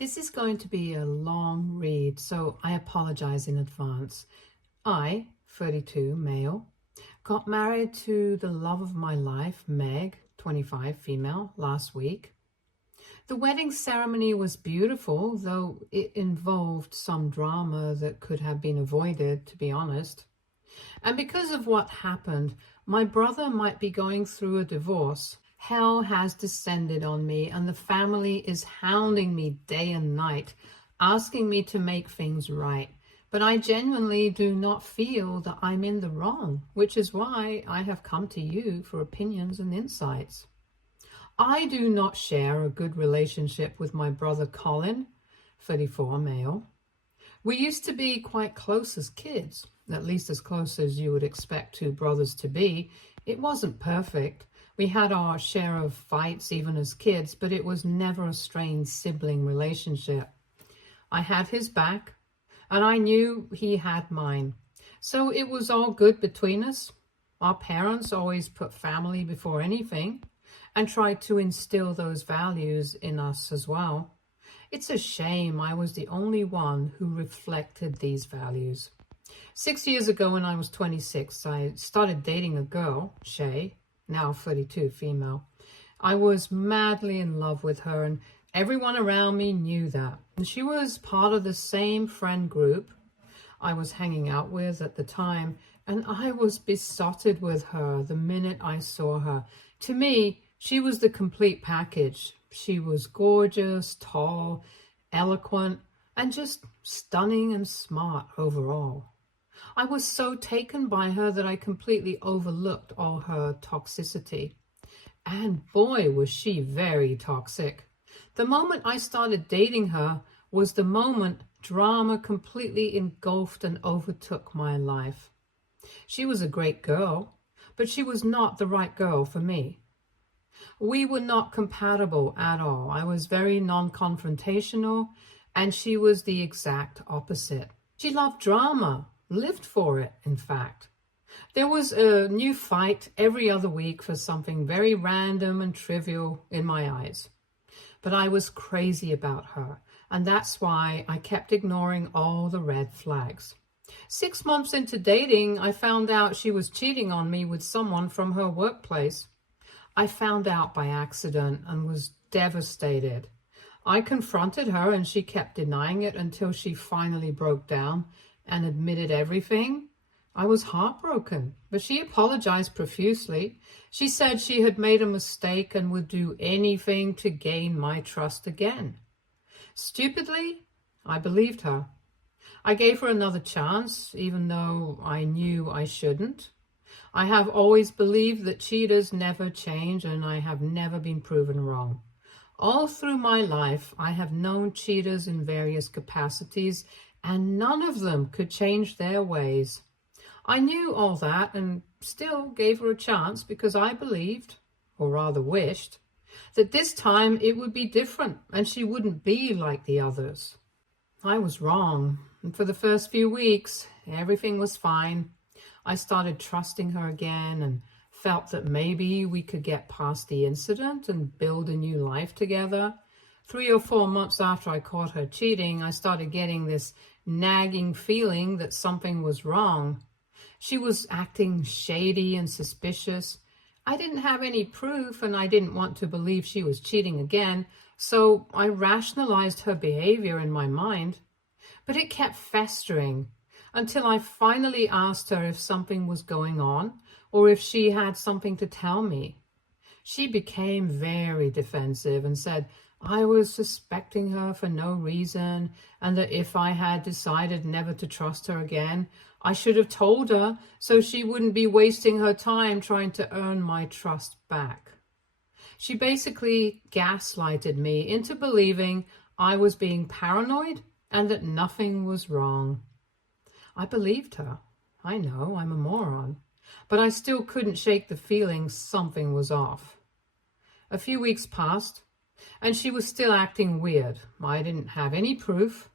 This is going to be a long read, so I apologize in advance. I, 32, male, got married to the love of my life, Meg, 25, female, last week. The wedding ceremony was beautiful, though it involved some drama that could have been avoided, to be honest. And because of what happened, my brother might be going through a divorce. Hell has descended on me, and the family is hounding me day and night, asking me to make things right. But I genuinely do not feel that I'm in the wrong, which is why I have come to you for opinions and insights. I do not share a good relationship with my brother Colin, 34, male. We used to be quite close as kids, at least as close as you would expect two brothers to be. It wasn't perfect. We had our share of fights even as kids, but it was never a strained sibling relationship. I had his back, and I knew he had mine. So it was all good between us. Our parents always put family before anything and tried to instill those values in us as well. It's a shame I was the only one who reflected these values. 6 years ago, when I was 26, I started dating a girl, Shay, now 32, female. I was madly in love with her, and everyone around me knew that. And she was part of the same friend group I was hanging out with at the time, and I was besotted with her the minute I saw her. To me, she was the complete package. She was gorgeous, tall, eloquent, and just stunning and smart overall. I was so taken by her that I completely overlooked all her toxicity. And boy, was she very toxic. The moment I started dating her was the moment drama completely engulfed and overtook my life. She was a great girl, but she was not the right girl for me. We were not compatible at all. I was very non-confrontational, and she was the exact opposite. She loved drama, lived for it, in fact. There was a new fight every other week for something very random and trivial in my eyes. But I was crazy about her, and that's why I kept ignoring all the red flags. 6 months into dating, I found out she was cheating on me with someone from her workplace. I found out by accident and was devastated. I confronted her, and she kept denying it until she finally broke down and admitted everything. I was heartbroken, but she apologized profusely. She said she had made a mistake and would do anything to gain my trust again. Stupidly, I believed her. I gave her another chance, even though I knew I shouldn't. I have always believed that cheaters never change, and I have never been proven wrong. All through my life, I have known cheaters in various capacities, and none of them could change their ways. I knew all that and still gave her a chance because I believed, or rather wished, that this time it would be different and she wouldn't be like the others. I was wrong, and for the first few weeks, everything was fine. I started trusting her again and felt that maybe we could get past the incident and build a new life together. 3 or 4 months after I caught her cheating, I started getting this nagging feeling that something was wrong. She was acting shady and suspicious. I didn't have any proof, and I didn't want to believe she was cheating again, so I rationalized her behavior in my mind. But it kept festering until I finally asked her if something was going on or if she had something to tell me. She became very defensive and said I was suspecting her for no reason, and that if I had decided never to trust her again, I should have told her so she wouldn't be wasting her time trying to earn my trust back. She basically gaslighted me into believing I was being paranoid and that nothing was wrong. I believed her. I know, I'm a moron. But I still couldn't shake the feeling something was off. A few weeks passed, and she was still acting weird. I didn't have any proof,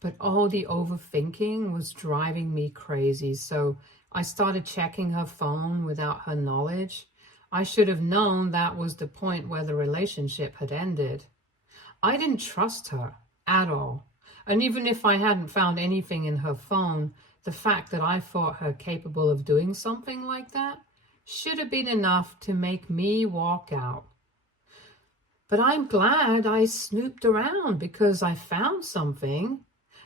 but all the overthinking was driving me crazy, so I started checking her phone without her knowledge. I should have known that was the point where the relationship had ended. I didn't trust her. at all. And even if I hadn't found anything in her phone, the fact that I thought her capable of doing something like that should have been enough to make me walk out. But I'm glad I snooped around, because I found something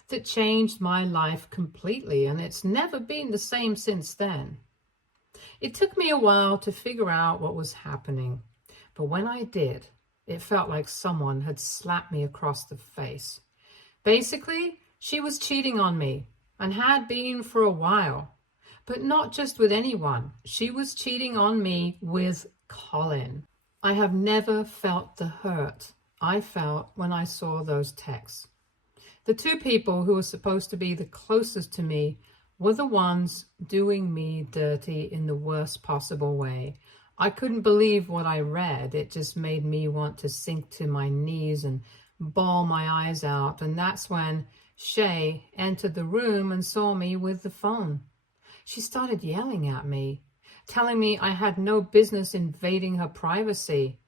that changed my life completely, and it's never been the same since then. It took me a while to figure out what was happening, but when I did, it felt like someone had slapped me across the face. Basically, she was cheating on me, and had been for a while. But not just with anyone. She was cheating on me with Colin. I have never felt the hurt I felt when I saw those texts. The two people who were supposed to be the closest to me were the ones doing me dirty in the worst possible way. I couldn't believe what I read. It just made me want to sink to my knees and bawl my eyes out. And that's when Shay entered the room and saw me with the phone. She started yelling at me, telling me I had no business invading her privacy.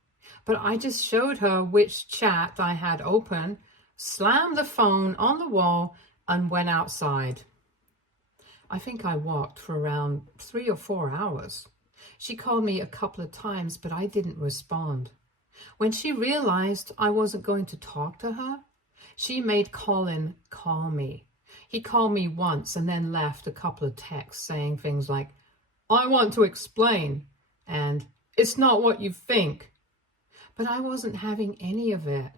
But I just showed her which chat I had open, slammed the phone on the wall, and went outside. I think I walked for around 3 or 4 hours. She called me a couple of times, but I didn't respond. When she realized I wasn't going to talk to her, she made Colin call me. He called me once and then left a couple of texts saying things like, "I want to explain," and "It's not what you think." But I wasn't having any of it.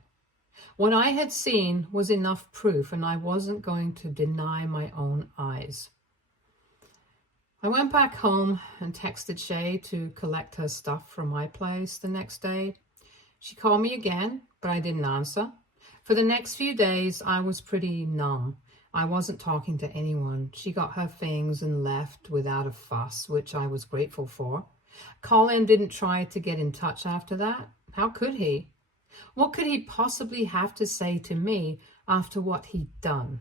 What I had seen was enough proof, and I wasn't going to deny my own eyes. I went back home and texted Shay to collect her stuff from my place the next day. She called me again, but I didn't answer. For the next few days, I was pretty numb. I wasn't talking to anyone. She got her things and left without a fuss, which I was grateful for. Colin didn't try to get in touch after that. How could he? What could he possibly have to say to me after what he'd done?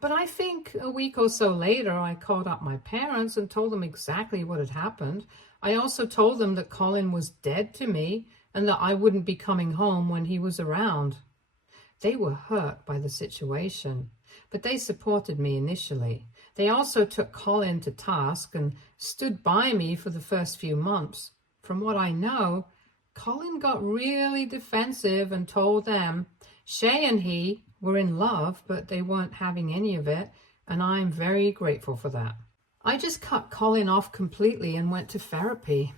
But I think a week or so later, I called up my parents and told them exactly what had happened. I also told them that Colin was dead to me and that I wouldn't be coming home when he was around. They were hurt by the situation, but they supported me initially. They also took Colin to task and stood by me for the first few months. From what I know, Colin got really defensive and told them Shay and he were in love, but they weren't having any of it, and I'm very grateful for that. I just cut Colin off completely and went to therapy.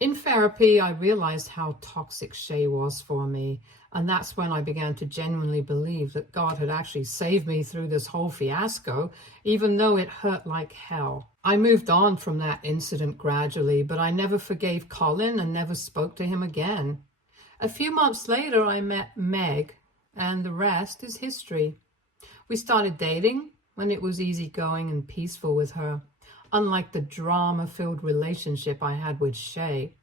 In therapy, I realized how toxic Shay was for me, and that's when I began to genuinely believe that God had actually saved me through this whole fiasco, even though it hurt like hell. I moved on from that incident gradually, but I never forgave Colin and never spoke to him again. A few months later, I met Meg, and the rest is history. We started dating when it was easygoing and peaceful with her, unlike the drama-filled relationship I had with Shay.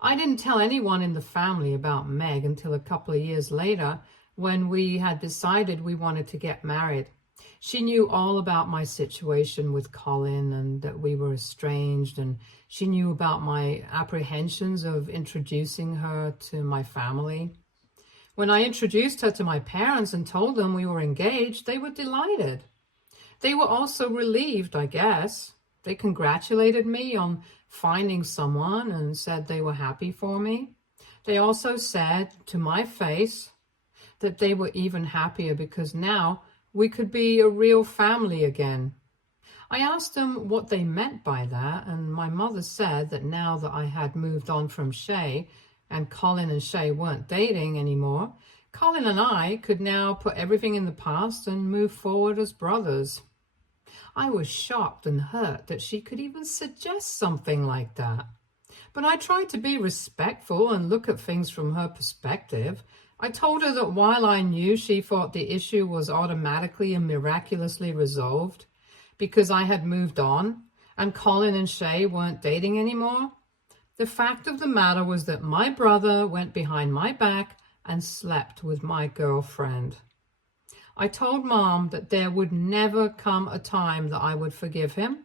I didn't tell anyone in the family about Meg until a couple of years later, when we had decided we wanted to get married. She knew all about my situation with Colin and that we were estranged, and she knew about my apprehensions of introducing her to my family. When I introduced her to my parents and told them we were engaged, they were delighted. They were also relieved, I guess. They congratulated me on finding someone and said they were happy for me. They also said to my face that they were even happier because now we could be a real family again. I asked them what they meant by that, and my mother said that now that I had moved on from Shay and Colin and Shay weren't dating anymore, Colin and I could now put everything in the past and move forward as brothers. I was shocked and hurt that she could even suggest something like that. But I tried to be respectful and look at things from her perspective. I told her that while I knew she thought the issue was automatically and miraculously resolved because I had moved on and Colin and Shay weren't dating anymore, the fact of the matter was that my brother went behind my back and slept with my girlfriend. I told Mom that there would never come a time that I would forgive him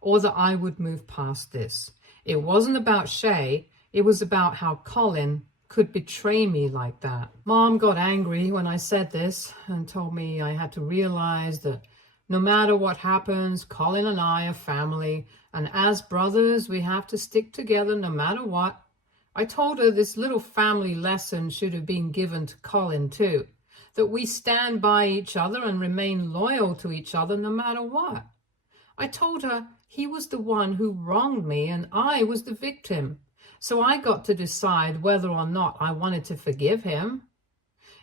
or that I would move past this. It wasn't about Shay, it was about how Colin could betray me like that. Mom got angry when I said this and told me I had to realize that no matter what happens, Colin and I are family, and as brothers, we have to stick together no matter what. I told her this little family lesson should have been given to Colin too, that we stand by each other and remain loyal to each other no matter what. I told her he was the one who wronged me and I was the victim, so I got to decide whether or not I wanted to forgive him.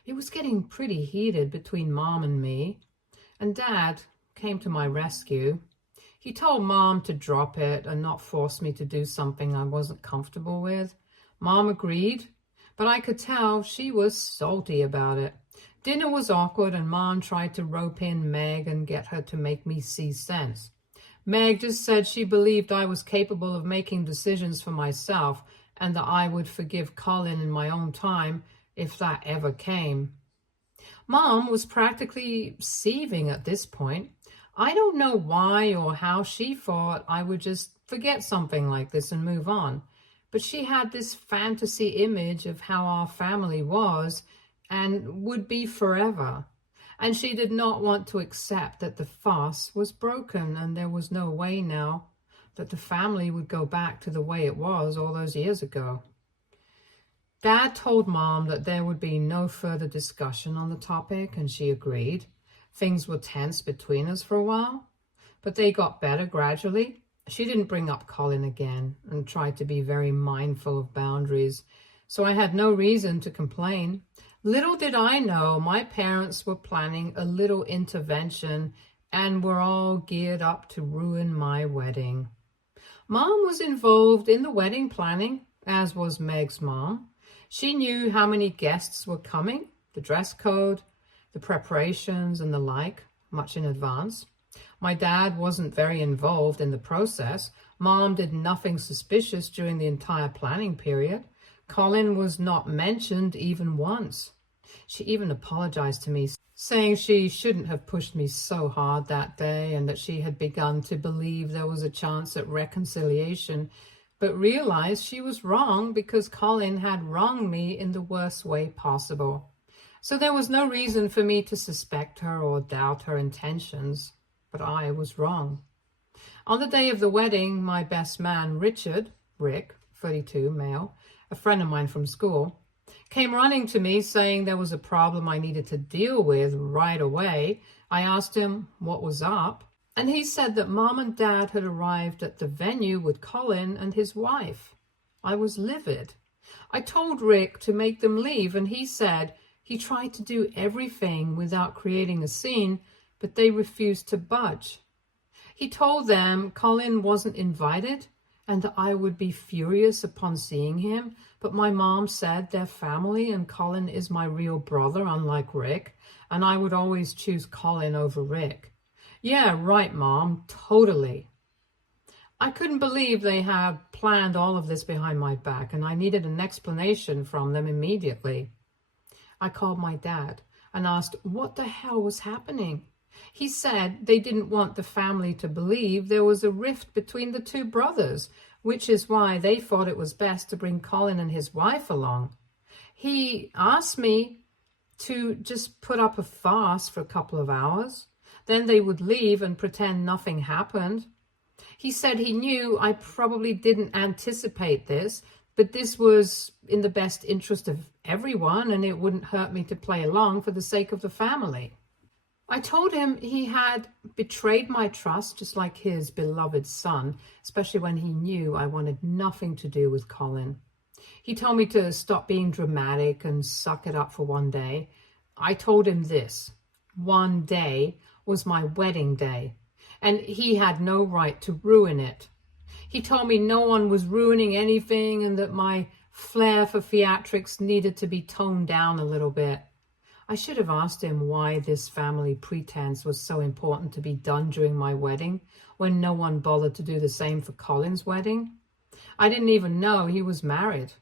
It was getting pretty heated between Mom and me, and Dad came to my rescue. He told Mom to drop it and not force me to do something I wasn't comfortable with. Mom agreed, but I could tell she was salty about it. Dinner was awkward and Mom tried to rope in Meg and get her to make me see sense. Meg just said she believed I was capable of making decisions for myself and that I would forgive Colin in my own time if that ever came. Mom was practically seething at this point. I don't know why or how she thought I would just forget something like this and move on. But she had this fantasy image of how our family was and would be forever. And she did not want to accept that the farce was broken and there was no way now that the family would go back to the way it was all those years ago. Dad told Mom that there would be no further discussion on the topic, and she agreed. Things were tense between us for a while, but they got better gradually. She didn't bring up Colin again and tried to be very mindful of boundaries, so I had no reason to complain. Little did I know my parents were planning a little intervention and were all geared up to ruin my wedding. Mom was involved in the wedding planning, as was Meg's mom. She knew how many guests were coming, the dress code, the preparations and the like, much in advance. My dad wasn't very involved in the process. Mom did nothing suspicious during the entire planning period. Colin was not mentioned even once. She even apologized to me, saying she shouldn't have pushed me so hard that day and that she had begun to believe there was a chance at reconciliation, but realized she was wrong because Colin had wronged me in the worst way possible. So there was no reason for me to suspect her or doubt her intentions, but I was wrong. On the day of the wedding, my best man, Rick, 32, male, a friend of mine from school, came running to me saying there was a problem I needed to deal with right away. I asked him what was up, and he said that Mom and Dad had arrived at the venue with Colin and his wife. I was livid. I told Rick to make them leave, and he said he tried to do everything without creating a scene, but they refused to budge. He told them Colin wasn't invited and that I would be furious upon seeing him, but my mom said they're family and Colin is my real brother, unlike Rick, and I would always choose Colin over Rick. Yeah, right, Mom, totally. I couldn't believe they had planned all of this behind my back, and I needed an explanation from them immediately. I called my dad and asked what the hell was happening. He said they didn't want the family to believe there was a rift between the two brothers, which is why they thought it was best to bring Colin and his wife along. He asked me to just put up a farce for a couple of hours. Then they would leave and pretend nothing happened. He said he knew I probably didn't anticipate this, but this was in the best interest of everyone and it wouldn't hurt me to play along for the sake of the family. I told him he had betrayed my trust just like his beloved son, especially when he knew I wanted nothing to do with Colin. He told me to stop being dramatic and suck it up for one day. I told him this: one day was my wedding day, and he had no right to ruin it. He told me no one was ruining anything and that my flair for theatrics needed to be toned down a little bit. I should have asked him why this family pretense was so important to be done during my wedding when no one bothered to do the same for Colin's wedding. I didn't even know he was married.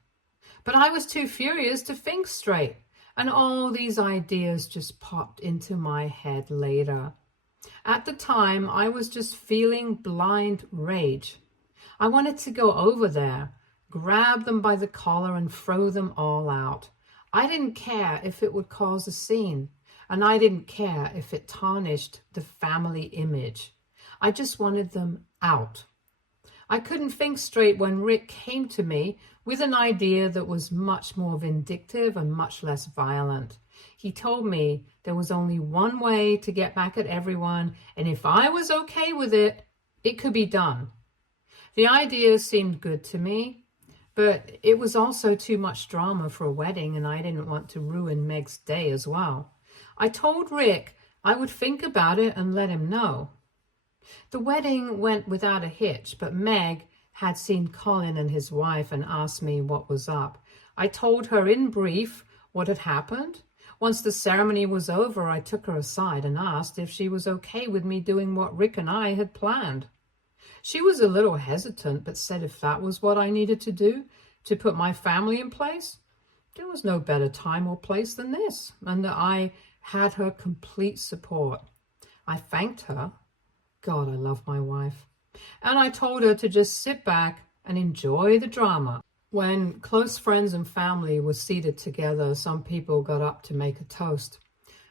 But I was too furious to think straight, and all these ideas just popped into my head later. At the time, I was just feeling blind rage. I wanted to go over there, grab them by the collar and throw them all out. I didn't care if it would cause a scene, and I didn't care if it tarnished the family image. I just wanted them out. I couldn't think straight when Rick came to me with an idea that was much more vindictive and much less violent. He told me there was only one way to get back at everyone, and if I was okay with it, it could be done. The idea seemed good to me, but it was also too much drama for a wedding, and I didn't want to ruin Meg's day as well. I told Rick I would think about it and let him know. The wedding went without a hitch, but Meg had seen Colin and his wife and asked me what was up. I told her in brief what had happened. Once the ceremony was over, I took her aside and asked if she was okay with me doing what Rick and I had planned. She was a little hesitant, but said if that was what I needed to do to put my family in place, there was no better time or place than this, and that I had her complete support. I thanked her. God, I love my wife. And I told her to just sit back and enjoy the drama. When close friends and family were seated together, some people got up to make a toast.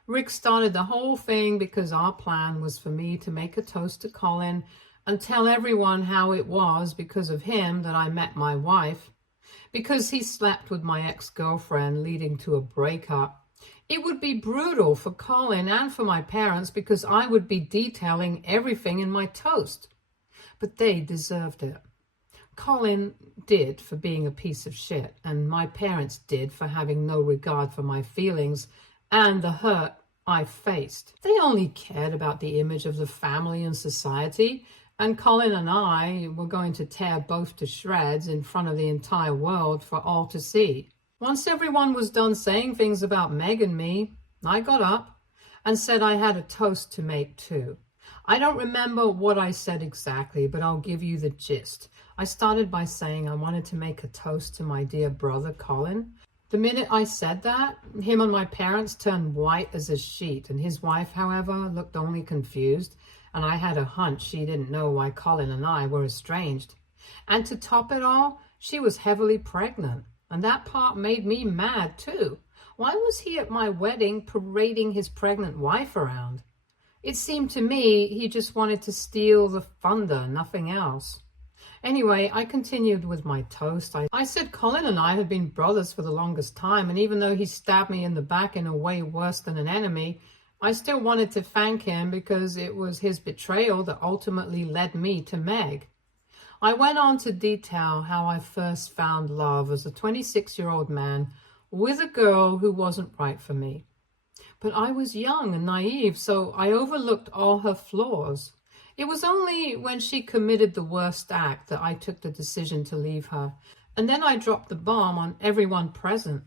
Rick started the whole thing because our plan was for me to make a toast to Colin and tell everyone how it was because of him that I met my wife, because he slept with my ex-girlfriend, leading to a breakup. It would be brutal for Colin and for my parents because I would be detailing everything in my toast. But they deserved it. Colin did for being a piece of shit, and my parents did for having no regard for my feelings and the hurt I faced. They only cared about the image of the family and society, and Colin and I were going to tear both to shreds in front of the entire world for all to see. Once everyone was done saying things about Meg and me, I got up and said I had a toast to make too. I don't remember what I said exactly, but I'll give you the gist. I started by saying I wanted to make a toast to my dear brother, Colin. The minute I said that, him and my parents turned white as a sheet, and his wife, however, looked only confused, and I had a hunch she didn't know why Colin and I were estranged. And to top it all, she was heavily pregnant, and that part made me mad too. Why was he at my wedding parading his pregnant wife around? It seemed to me he just wanted to steal the thunder, nothing else. Anyway, I continued with my toast. I said Colin and I had been brothers for the longest time, and even though he stabbed me in the back in a way worse than an enemy, I still wanted to thank him because it was his betrayal that ultimately led me to Meg. I went on to detail how I first found love as a 26-year-old man with a girl who wasn't right for me. But I was young and naive, so I overlooked all her flaws. It was only when she committed the worst act that I took the decision to leave her. And then I dropped the bomb on everyone present.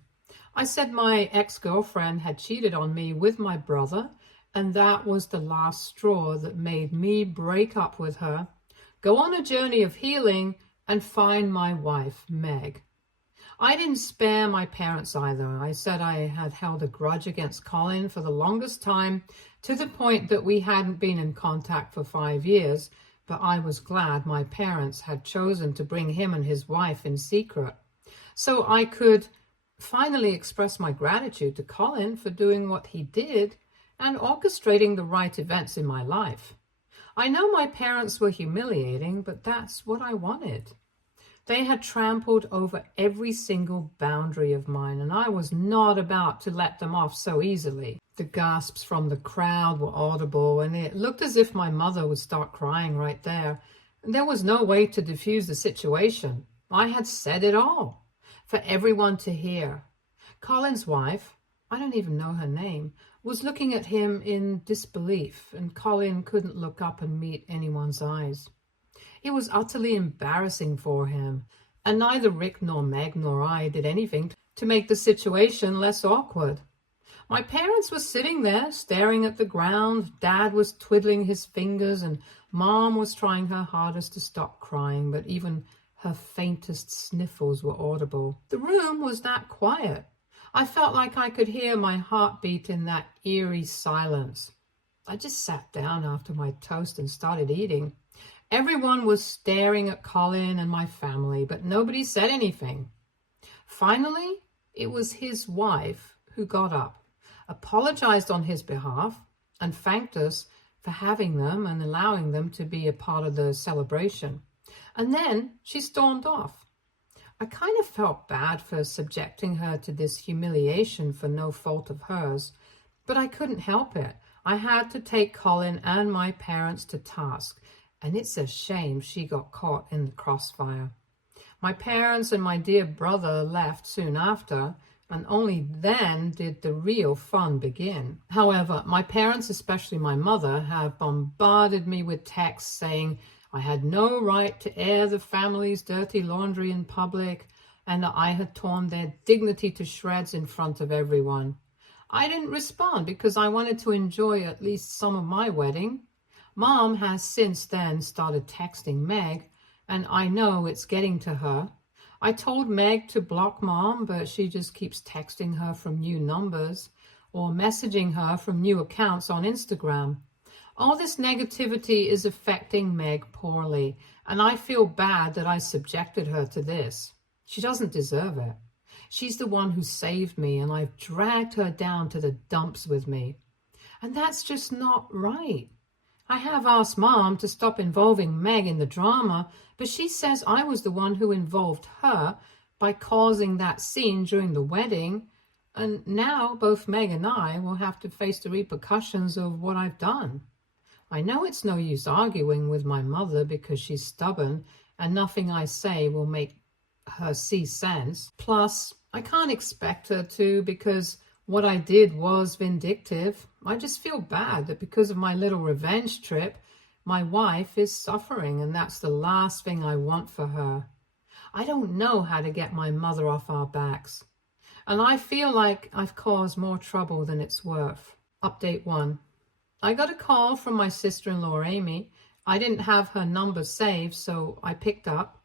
I said my ex-girlfriend had cheated on me with my brother, and that was the last straw that made me break up with her, go on a journey of healing, and find my wife, Meg. I didn't spare my parents either. I said I had held a grudge against Colin for the longest time, to the point that we hadn't been in contact for 5 years, but I was glad my parents had chosen to bring him and his wife in secret, so I could finally express my gratitude to Colin for doing what he did and orchestrating the right events in my life. I know my parents were humiliating, but that's what I wanted. They had trampled over every single boundary of mine, and I was not about to let them off so easily. The gasps from the crowd were audible, and it looked as if my mother would start crying right there. There was no way to diffuse the situation. I had said it all for everyone to hear. Colin's wife, I don't even know her name, was looking at him in disbelief, and Colin couldn't look up and meet anyone's eyes. It was utterly embarrassing for him, and neither Rick nor Meg nor I did anything to make the situation less awkward. My parents were sitting there staring at the ground. Dad was twiddling his fingers, and Mom was trying her hardest to stop crying, but even her faintest sniffles were audible. The room was that quiet. I felt like I could hear my heartbeat in that eerie silence. I just sat down after my toast and started eating. Everyone was staring at Colin and my family, but nobody said anything. Finally, it was his wife who got up, apologized on his behalf, and thanked us for having them and allowing them to be a part of the celebration. And then she stormed off. I kind of felt bad for subjecting her to this humiliation for no fault of hers, but I couldn't help it. I had to take Colin and my parents to task, and it's a shame she got caught in the crossfire. My parents and my dear brother left soon after, and only then did the real fun begin. However, my parents, especially my mother, have bombarded me with texts saying I had no right to air the family's dirty laundry in public and that I had torn their dignity to shreds in front of everyone. I didn't respond because I wanted to enjoy at least some of my wedding. Mom has since then started texting Meg, and I know it's getting to her. I told Meg to block Mom, but she just keeps texting her from new numbers or messaging her from new accounts on Instagram. All this negativity is affecting Meg poorly, and I feel bad that I subjected her to this. She doesn't deserve it. She's the one who saved me, and I've dragged her down to the dumps with me. And that's just not right. I have asked Mom to stop involving Meg in the drama, but she says I was the one who involved her by causing that scene during the wedding, and now both Meg and I will have to face the repercussions of what I've done. I know it's no use arguing with my mother because she's stubborn and nothing I say will make her see sense. Plus, I can't expect her to because what I did was vindictive. I just feel bad that because of my little revenge trip, my wife is suffering, and that's the last thing I want for her. I don't know how to get my mother off our backs, and I feel like I've caused more trouble than it's worth. Update 1. I got a call from my sister-in-law, Amy. I didn't have her number saved, so I picked up.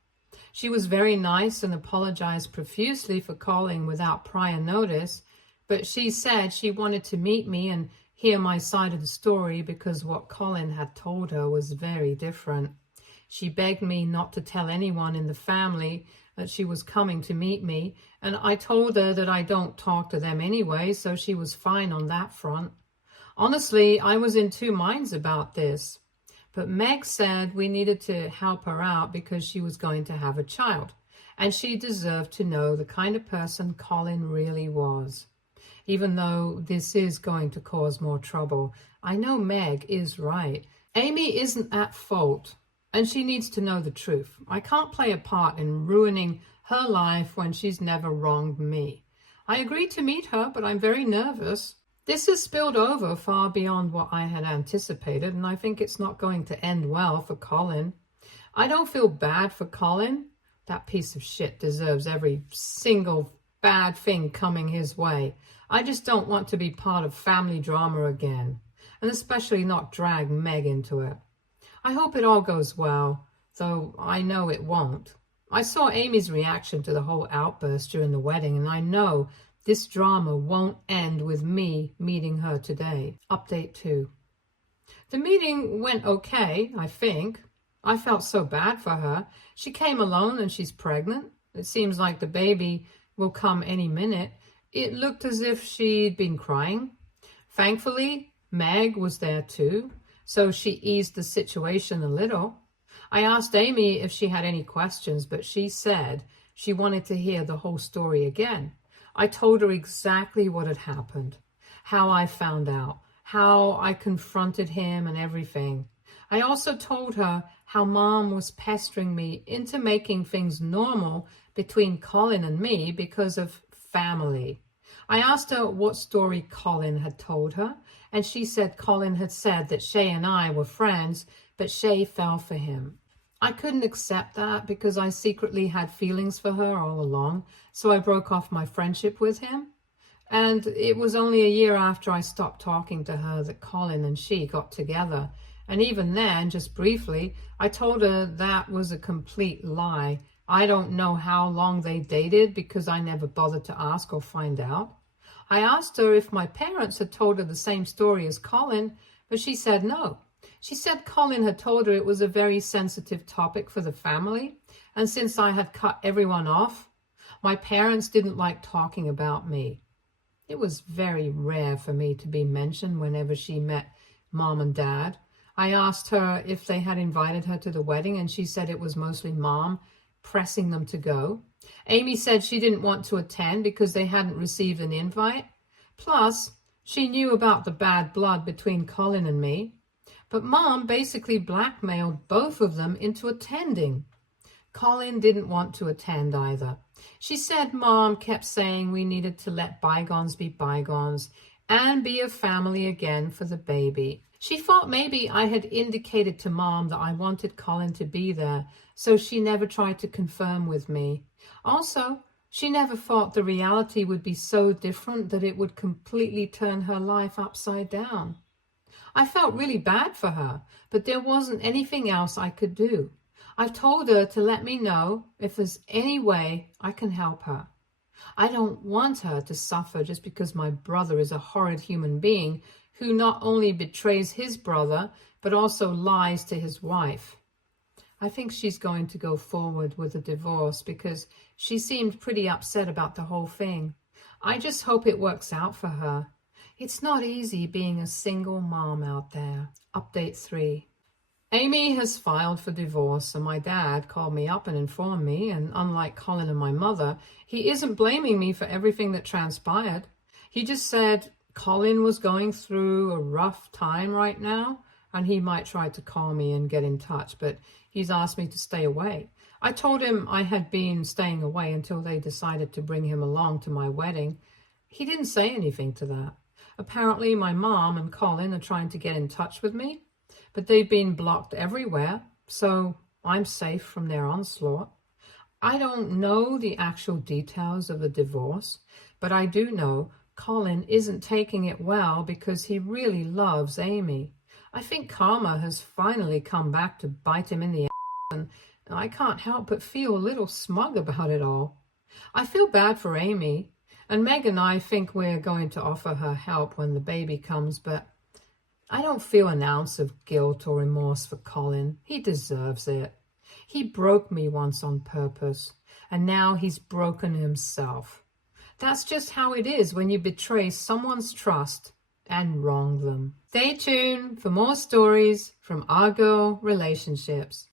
She was very nice and apologized profusely for calling without prior notice, but she said she wanted to meet me and hear my side of the story because what Colin had told her was very different. She begged me not to tell anyone in the family that she was coming to meet me, and I told her that I don't talk to them anyway, so she was fine on that front. Honestly, I was in two minds about this, but Meg said we needed to help her out because she was going to have a child, and she deserved to know the kind of person Colin really was. Even though this is going to cause more trouble, I know Meg is right. Amy isn't at fault, and she needs to know the truth. I can't play a part in ruining her life when she's never wronged me. I agreed to meet her, but I'm very nervous. This has spilled over far beyond what I had anticipated, and I think it's not going to end well for Colin. I don't feel bad for Colin. That piece of shit deserves every single bad thing coming his way. I just don't want to be part of family drama again, and especially not drag Meg into it. I hope it all goes well, though I know it won't. I saw Amy's reaction to the whole outburst during the wedding, and I know this drama won't end with me meeting her today. Update 2. The meeting went okay, I think. I felt so bad for her. She came alone and she's pregnant. It seems like the baby will come any minute. It looked as if she'd been crying. Thankfully, Meg was there too, so she eased the situation a little. I asked Amy if she had any questions, but she said she wanted to hear the whole story again. I told her exactly what had happened, how I found out, how I confronted him and everything. I also told her how Mom was pestering me into making things normal between Colin and me because of family. I asked her what story Colin had told her, and she said Colin had said that Shay and I were friends, but Shay fell for him. I couldn't accept that because I secretly had feelings for her all along, so I broke off my friendship with him. And it was only a year after I stopped talking to her that Colin and she got together. And even then, just briefly, I told her that was a complete lie. I don't know how long they dated because I never bothered to ask or find out. I asked her if my parents had told her the same story as Colin, but she said no. She said Colin had told her it was a very sensitive topic for the family, and since I had cut everyone off, my parents didn't like talking about me. It was very rare for me to be mentioned whenever she met Mom and Dad. I asked her if they had invited her to the wedding, and she said it was mostly Mom pressing them to go. Amy said she didn't want to attend because they hadn't received an invite. Plus, she knew about the bad blood between Colin and me. But Mom basically blackmailed both of them into attending. Colin didn't want to attend either. She said Mom kept saying we needed to let bygones be bygones and be a family again for the baby. She thought maybe I had indicated to Mom that I wanted Colin to be there, so she never tried to confirm with me. Also, she never thought the reality would be so different that it would completely turn her life upside down. I felt really bad for her, but there wasn't anything else I could do. I told her to let me know if there's any way I can help her. I don't want her to suffer just because my brother is a horrid human being who not only betrays his brother, but also lies to his wife. I think she's going to go forward with a divorce because she seemed pretty upset about the whole thing. I just hope it works out for her. It's not easy being a single mom out there. Update 3. Amy has filed for divorce, and my dad called me up and informed me, and unlike Colin and my mother, he isn't blaming me for everything that transpired. He just said Colin was going through a rough time right now, and he might try to call me and get in touch, but he's asked me to stay away. I told him I had been staying away until they decided to bring him along to my wedding. He didn't say anything to that. Apparently my mom and Colin are trying to get in touch with me, but they've been blocked everywhere, so I'm safe from their onslaught. I don't know the actual details of the divorce, but I do know Colin isn't taking it well because he really loves Amy. I think karma has finally come back to bite him in the ass, and I can't help but feel a little smug about it all. I feel bad for Amy, and Meg and I think we're going to offer her help when the baby comes, but I don't feel an ounce of guilt or remorse for Colin. He deserves it. He broke me once on purpose, and now he's broken himself. That's just how it is when you betray someone's trust and wrong them. Stay tuned for more stories from our girl relationships.